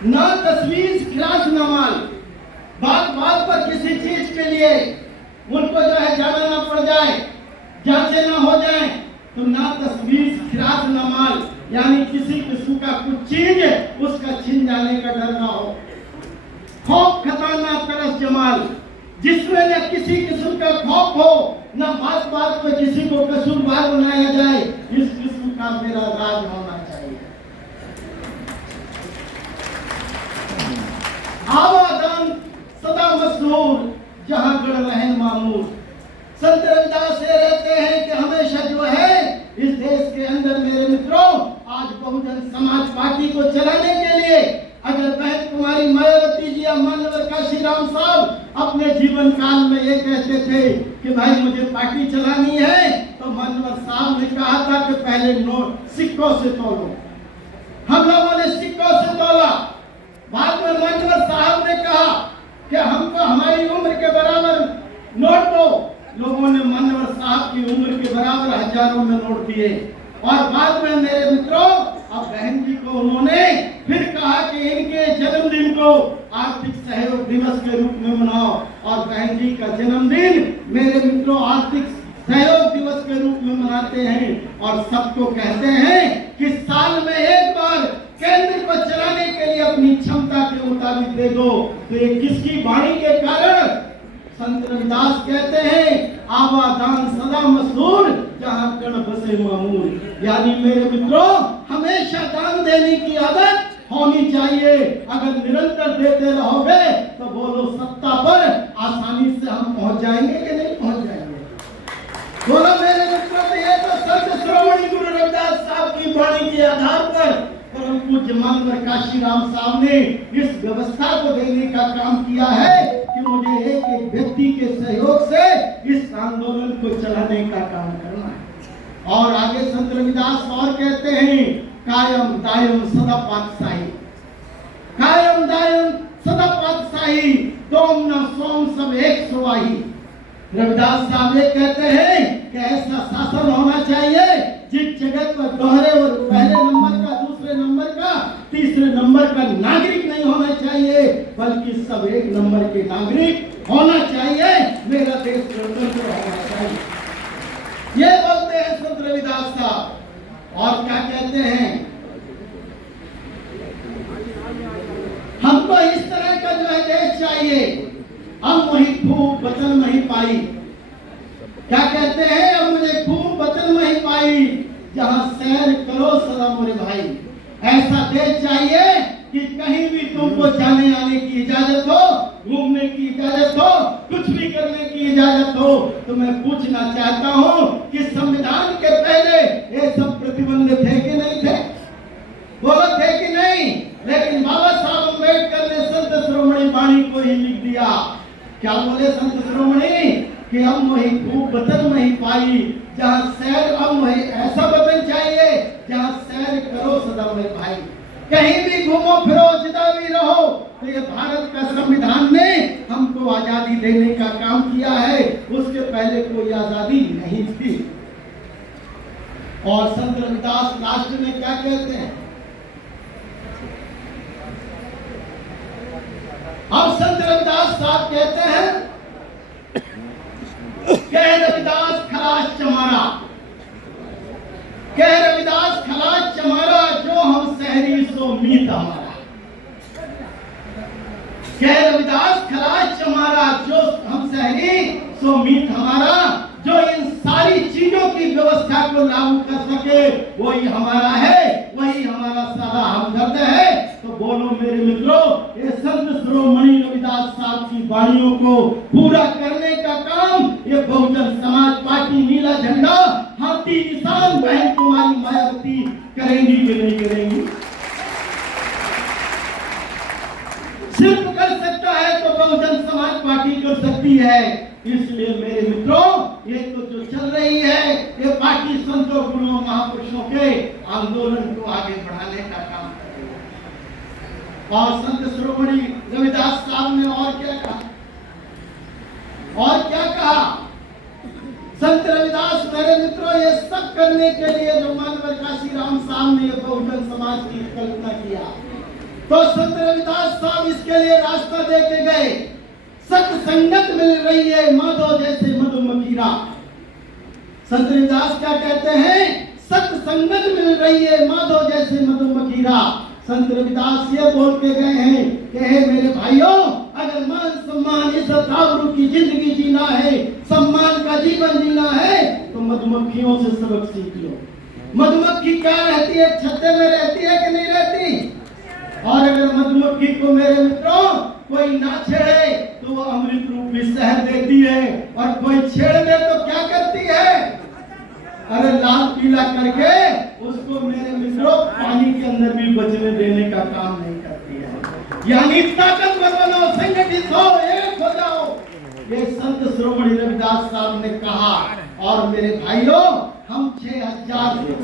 ना तस्वीर खिलाफ न माल। बात बात पर किसी चीज के लिए उनको जो है जाना ना पड़ जाए, जांचे ना हो जाए, तो ना तस्वीर खिलाफ न माल, यानी किसी किस्म का कुछ चीज उसका छीन जाने का डर ना हो। खौफ खतरनाक तरस जमाल, जिसमें न किसी किस्म का खौफ हो, न बात बात पर किसी को कसूरवार बनाया जाए, इस किस्म का मेरा राज होना चाहिए। आवादान सदा मशहूर, जहां गढ़ रहे मामूर। संत रविदास से रहते हैं कि हमेशा जो है इस देश के अंदर मेरे मित्रों, आज बहुजन समाज पार्टी को चलाने के लिए अगर बहन कुमारी मायावती जी या मानवर काशीराम साहब अपने जीवन काल में ये कहते थे कि भाई मुझे पार्टी चलानी है, तो मानवर साहब ने कहा था कि पहले नोट सिक्कों से तोलो। हम लोगों ने सिक्कों से तोला। बाद में मानवर साहब ने कहा कि हमको हमारी उम्र के बराबर नोट दो। लोगों ने मानवर साहब की उम्र के बराबर हजारों में नोट दिए। और बाद में मेरे मित्रों, अब बहन जी को उन्होंने फिर कहा कि इनके जन्मदिन को आर्थिक सहयोग दिवस के रूप में मनाओ। और बहन जी का जन्मदिन मेरे मित्रों आर्थिक सहयोग दिवस के रूप में मनाते हैं और सबको कहते हैं कि साल में एक बार केंद्र को चलाने के लिए अपनी क्षमता के मुताबिक दे दो। तो ये किसकी वाणी के कारण? संत रविदास कहते हैं आवादान सदा मशहूर, जहां कण बसे मामूर। यानी मेरे मित्रों, हमेशा दान देने की आदत होनी चाहिए। अगर निरंतर देते रहोगे तो बोलो सत्ता पर आसानी से हम पहुंच जाएंगे कि नहीं पहुंच जाएंगे? बोलो मेरे मित्रों, ये तो संत श्रोमणी गुरु रविदास साहब की वाणी के आधार पर परम पूज्य मानवर काशीराम साहब ने इस व्यवस्था को देने का काम किया है कि मुझे एक एक व्यक्ति के सहयोग से इस आंदोलन को चलाने का काम करना है। और आगे संत रविदास और कहते हैं कायम दायम सदा पातशाही, कायम दायम सदा पातशाही, तुम न सोम सब एक सुवाही। रविदास साहब ये कहते हैं कि ऐसा शासन होना चाहिए जिस जगत पर दोहरे और पहले नंबर का, दूसरे नंबर का, तीसरे नंबर का नागरिक नहीं होना चाहिए, बल्कि सब एक नंबर के नागरिक होना चाहिए। मेरा देश स्वतंत्र होना चाहिए, ये बोलते हैं संत रविदास साहब। और क्या कहते हैं? हमको इस तरह का जो है देश चाहिए, हम वही खूब वतन नहीं पाई। क्या कहते हैं? अब मुझे खूब वतन नहीं पाई, जहां सैर करो सदा मोरे भाई। ऐसा देश चाहिए कि कहीं भी तुमको जाने आने की इजाजत हो, घूमने की इजाजत हो, कुछ भी करने की इजाजत हो। तो मैं पूछना चाहता हूं कि संविधान के पहले ये सब प्रतिबंध थे कि नहीं थे? बोलो थे कि नहीं? लेकिन बाबा साहब अम्बेडकर ने संत शिरोमणि वाणी को ही लिख दिया। क्या बोले संत शिरोमणि? कि हम वही खूब वतन नहीं पाई, जहाँ सैर, हम वही ऐसा वतन चाहिए जहाँ सैर करो सदा मेरे भाई। कहीं भी घूमो फिरो, जिदा भी रहो। तो ये भारत का संविधान ने हमको आजादी देने का काम किया है, उसके पहले कोई आजादी नहीं थी। और संत रविदास लास्ट में क्या कहते हैं? अब संत रविदास साहब कहते हैं कह रविदास खलास चमारा, कह रविदास खलास चमारा, जो हम शहरी सो मीत हमारा। कह रविदास खलास चमारा, जो हम शहरी सो मीत हमारा। जो इन सारी चीजों की व्यवस्था को लागू कर सके वही हमारा है, वही हमारा सारा हमदर्द है। तो बोलो मेरे मित्रों, ये संत शिरोमणि रविदास साहब की वाणियों को पूरा करने का काम ये बहुजन समाज पार्टी नीला झंडा हाथी निशान बहन कुमारी मायावती करेंगी कि नहीं करेंगी? सिर्फ कर सकता है तो बहुजन समाज पार्टी कर सकती है। इसलिए मेरे मित्रों, ये तो जो चल रही है ये पार्टी संतों गुरुओं महापुरुषों के आंदोलन को आगे बढ़ाने का काम कर रही है। और संत शिरोमणि रविदास साहब ने और क्या कहा? और क्या कहा संत रविदास? मेरे मित्रों, ये सब करने के लिए जो मानवर काशीराम साहब ने बहुजन समाज की कल्पना किया, तो संत रविदास साहब इसके लिए रास्ता दे के गए। सत्संगत मिल रही है माधो जैसे मधुमक्खीरा। संत रविदास क्या कहते हैं? सत्संगत मिल रही है माधो जैसे मधुमक्खीरा। संत रविदास ये बोल के गए हैं कि हे मेरे भाइयों, अगर मान सम्मान इज्जत आबरू की जिंदगी जीना है, सम्मान का जीवन जीना है, तो मधुमक्खियों से सबक सीख लो। मधुमक्खी क्या रहती है? छत्ते में रहती है कि नहीं रहती? और अगर मधुमक्खी को मेरे मित्रों कोई ना छेड़े तो वो अमृत रूपी शहद देती है, और कोई छेड़ दे तो क्या करती है? अरे लाल पीला करके उसको मेरे मित्रों पानी के अंदर भी बचने देने का काम नहीं करती है। यानी ताकतवर बनो, संगठित हो, एक हो जाओ, ये संत शिरोमणि रविदास साहब ने कहा। और मेरे भाइयों, हम 6000